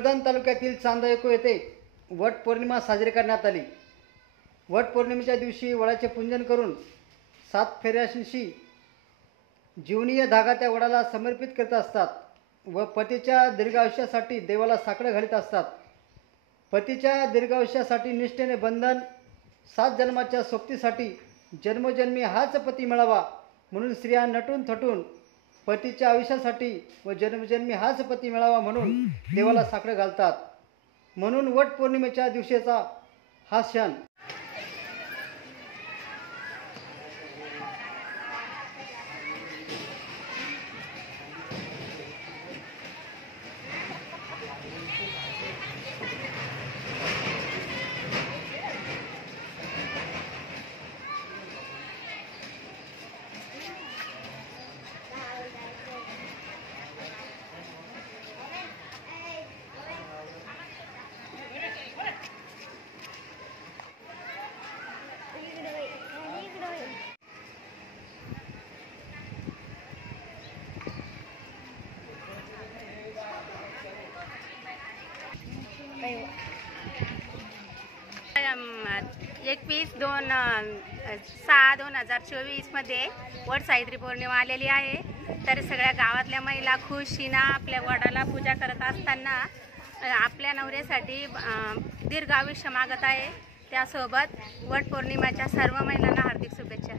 भोकरदन तालुक्यातील चांदयको येथे वट पौर्णिमा साजरी करण्यात आली। वट पौर्णिमेच्या दिवशी वडाचे पूजन करून 7 फेऱ्यांशी जीवनीय धागा त्या वडाला समर्पित करत असतात व पतीच्या दीर्घायुष्यासाठी देवाला साकडं घालीत असतात। पतीच्या दीर्घायुष्यासाठी निष्ठेने बंधन, 7 जन्माच्या सोबतीसाठी जन्मोजन्मी हाच पती मिळावा म्हणून स्त्रिया नटून थटून पतीच्या आयुष्यासाठी व जन्मजन्मी हाच पती मिळावा म्हणून देवाला साकडं घालतात। म्हणून वट पौर्णिमेच्या दिवशीचा हा सण एकवीस 6/2024 मध्ये वट सावित्री पौर्णिमा आलेली आहे। तर सगळ्या गावातल्या महिला खुशीनं आपल्या वडाला पूजा करत असताना आपल्या नवऱ्यासाठी दीर्घ आयुष्य मागत आहे। त्यासोबत वट पौर्णिमेच्या सर्व महिलांना हार्दिक शुभेच्छा।